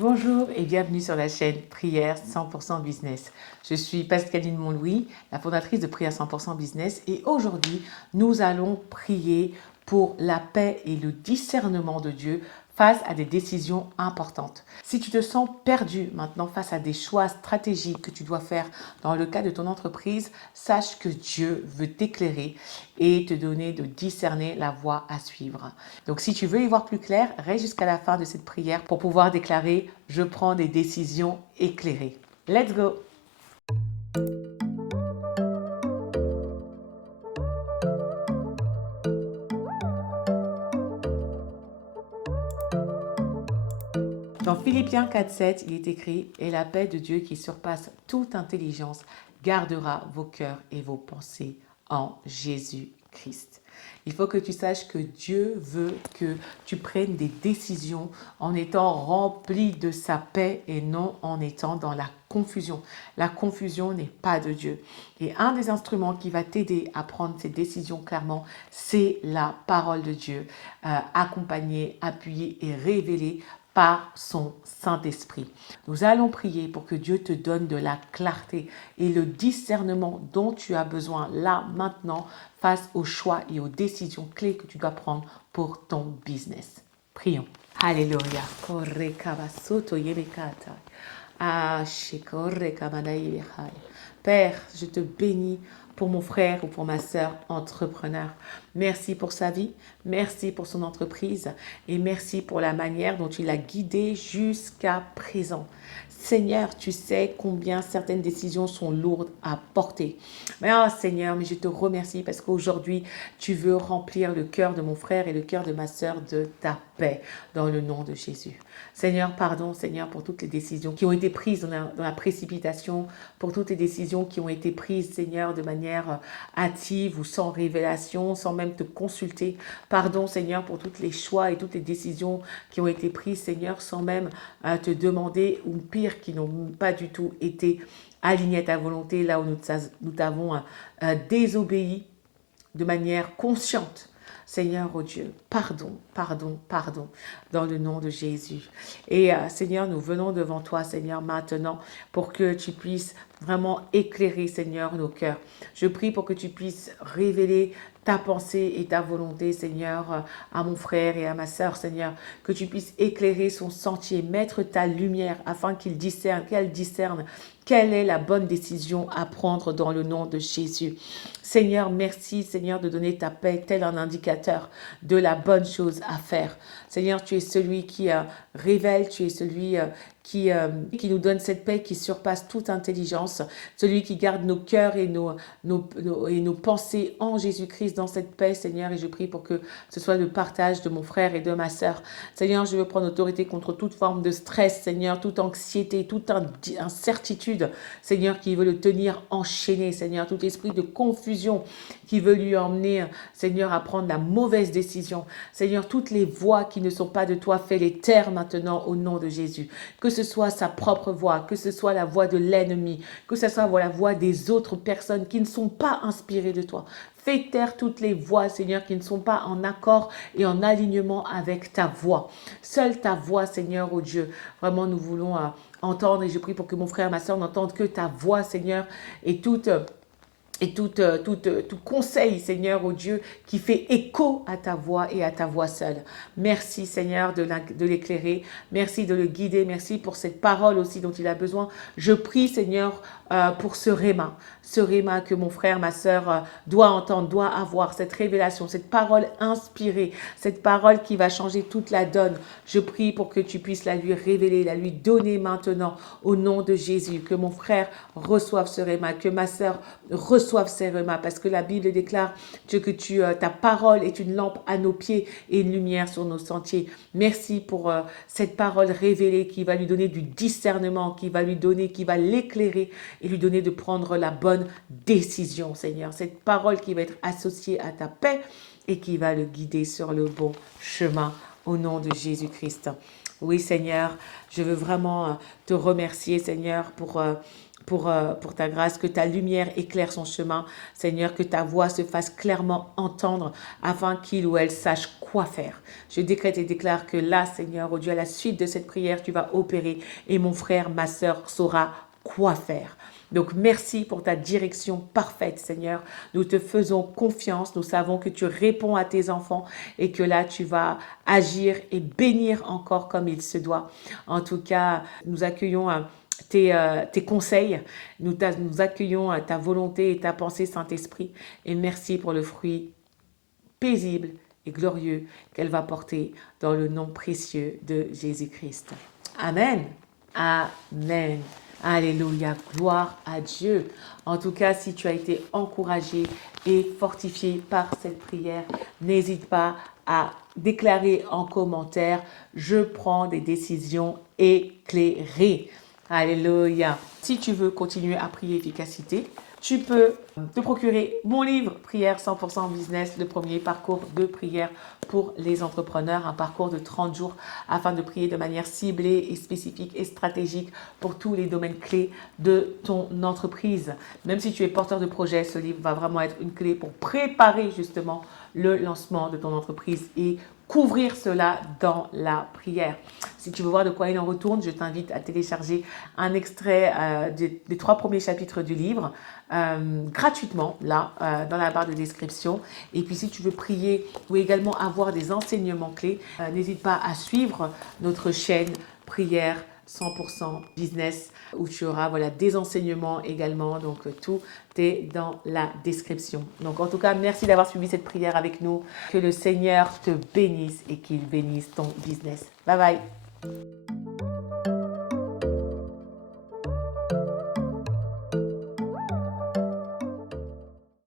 Bonjour et bienvenue sur la chaîne Prière 100% Business. Je suis Pascaline Montlouis, la fondatrice de Prière 100% Business et aujourd'hui, nous allons prier pour la paix et le discernement de Dieu face à des décisions importantes. Si tu te sens perdu maintenant face à des choix stratégiques que tu dois faire dans le cadre de ton entreprise, sache que Dieu veut t'éclairer et te donner de discerner la voie à suivre. Donc si tu veux y voir plus clair, reste jusqu'à la fin de cette prière pour pouvoir déclarer « Je prends des décisions éclairées ». Let's go! Dans Philippiens 4,7, il est écrit « Et la paix de Dieu qui surpasse toute intelligence gardera vos cœurs et vos pensées en Jésus-Christ ». Il faut que tu saches que Dieu veut que tu prennes des décisions en étant rempli de sa paix et non en étant dans la confusion. La confusion n'est pas de Dieu. Et un des instruments qui va t'aider à prendre ces décisions clairement, c'est la parole de Dieu, accompagnée, appuyée et révélée par son Saint-Esprit. Nous allons prier pour que Dieu te donne de la clarté et le discernement dont tu as besoin là, maintenant, face aux choix et aux décisions clés que tu dois prendre pour ton business. Prions. Alléluia. Père, je te bénis pour mon frère ou pour ma sœur entrepreneur. Merci pour sa vie, merci pour son entreprise et merci pour la manière dont tu l'as guidé jusqu'à présent. Seigneur, tu sais combien certaines décisions sont lourdes à porter. Mais Seigneur, mais je te remercie parce qu'aujourd'hui, tu veux remplir le cœur de mon frère et le cœur de ma sœur de ta paix dans le nom de Jésus. Seigneur, pardon, Seigneur, pour toutes les décisions qui ont été prises dans la précipitation, pour toutes les décisions qui ont été prises, Seigneur, de manière hâtive ou sans révélation, sans même te consulter. Pardon, Seigneur, pour tous les choix et toutes les décisions qui ont été prises, Seigneur, sans même te demander, ou pire, qui n'ont pas du tout été alignées à ta volonté, là où nous t'avons désobéi de manière consciente. Seigneur, oh Dieu, pardon, pardon, pardon, dans le nom de Jésus. Et Seigneur, nous venons devant toi, Seigneur, maintenant, pour que tu puisses vraiment éclairer, Seigneur, nos cœurs. Je prie pour que tu puisses révéler ta pensée et ta volonté, Seigneur, à mon frère et à ma sœur, Seigneur, que tu puisses éclairer son sentier, mettre ta lumière afin qu'elle discerne quelle est la bonne décision à prendre dans le nom de Jésus. Seigneur, merci, Seigneur, de donner ta paix tel un indicateur de la bonne chose à faire. Seigneur, tu es celui qui révèle, tu es celui qui nous donne cette paix qui surpasse toute intelligence, celui qui garde nos cœurs et nos pensées en Jésus-Christ dans cette paix, Seigneur, et je prie pour que ce soit le partage de mon frère et de ma sœur. Seigneur, je veux prendre autorité contre toute forme de stress, Seigneur, toute anxiété, toute incertitude, Seigneur, qui veut le tenir enchaîné, Seigneur, tout esprit de confusion qui veut lui emmener, Seigneur, à prendre la mauvaise décision. Seigneur, toutes les voies qui ne sont pas de toi, fais-les taire maintenant au nom de Jésus. Que ce soit sa propre voix, que ce soit la voix de l'ennemi, que ce soit la voix des autres personnes qui ne sont pas inspirées de toi. Fais taire toutes les voix, Seigneur, qui ne sont pas en accord et en alignement avec ta voix. Seule ta voix, Seigneur, oh Dieu. Vraiment, nous voulons entendre et je prie pour que mon frère et ma soeur n'entendent que ta voix, Seigneur, et tout conseil, Seigneur, oh Dieu, qui fait écho à ta voix et à ta voix seule. Merci, Seigneur, de l'éclairer. Merci de le guider. Merci pour cette parole aussi dont il a besoin. Je prie, Seigneur, pour ce réma que mon frère, ma sœur doit entendre, doit avoir, cette révélation, cette parole inspirée, cette parole qui va changer toute la donne. Je prie pour que tu puisses la lui révéler, la lui donner maintenant au nom de Jésus, que mon frère reçoive ce réma, que ma sœur reçoive ce réma, parce que la Bible déclare que ta parole est une lampe à nos pieds et une lumière sur nos sentiers. Merci pour cette parole révélée qui va lui donner du discernement, qui va l'éclairer et lui donner de prendre la bonne décision, Seigneur. Cette parole qui va être associée à ta paix et qui va le guider sur le bon chemin au nom de Jésus-Christ. Oui, Seigneur, je veux vraiment te remercier, Seigneur, pour pour ta grâce, que ta lumière éclaire son chemin, Seigneur, que ta voix se fasse clairement entendre afin qu'il ou elle sache quoi faire. Je décrète et déclare que là, Seigneur, oh Dieu, à la suite de cette prière, tu vas opérer et mon frère, ma sœur saura quoi faire. Donc, merci pour ta direction parfaite, Seigneur. Nous te faisons confiance. Nous savons que tu réponds à tes enfants et que là, tu vas agir et bénir encore comme il se doit. En tout cas, nous accueillons tes conseils. Nous accueillons ta volonté et ta pensée, Saint-Esprit. Et merci pour le fruit paisible et glorieux qu'elle va porter dans le nom précieux de Jésus-Christ. Amen. Amen. Alléluia. Gloire à Dieu. En tout cas, si tu as été encouragé et fortifié par cette prière, n'hésite pas à déclarer en commentaire, je prends des décisions éclairées. Alléluia. Si tu veux continuer à prier efficacité, tu peux te procurer mon livre Prière 100% Business, le premier parcours de prière pour les entrepreneurs, un parcours de 30 jours afin de prier de manière ciblée et spécifique et stratégique pour tous les domaines clés de ton entreprise. Même si tu es porteur de projet, ce livre va vraiment être une clé pour préparer justement le lancement de ton entreprise et couvrir cela dans la prière. Si tu veux voir de quoi il en retourne, je t'invite à télécharger un extrait des 3 premiers chapitres du livre gratuitement, là, dans la barre de description. Et puis, si tu veux prier ou également avoir des enseignements clés, n'hésite pas à suivre notre chaîne Prière 100% Business où tu auras des enseignements également. Donc, tout est dans la description. Donc, en tout cas, merci d'avoir suivi cette prière avec nous. Que le Seigneur te bénisse et qu'il bénisse ton business. Bye bye.